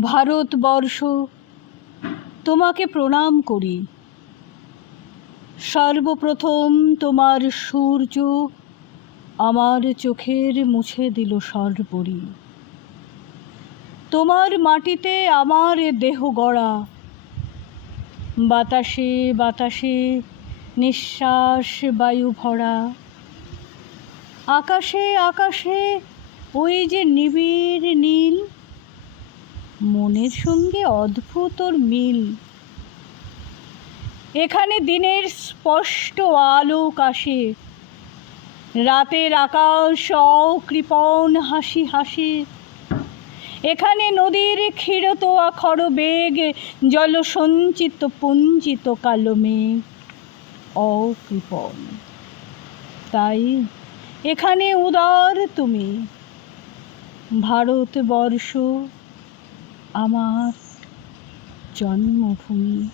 ভারতবর্ষ, তোমাকে প্রণাম করি। সর্বপ্রথম তোমার সূর্য আমার চোখের মুছে দিল সর্বরি। তোমার মাটিতে আমার দেহ গড়া, বাতাসে বাতাসে নিঃশ্বাস বায়ু ভরা। আকাশে আকাশে ওই যে নিবিড় নীল, মনের সঙ্গে অদ্ভুত ওর মিল। এখানে দিনের স্পষ্ট আলোক আসে, রাতের আকাশ অকৃপণ হাসি হাসে। এখানে নদীর ক্ষীরতোয়া খরবেগ, জল সঞ্চিত পুঞ্জিত কালো মেঘ অকৃপণ। তাই এখানে উদার তুমি, ভারতবর্ষ আমার জন্মভূমি।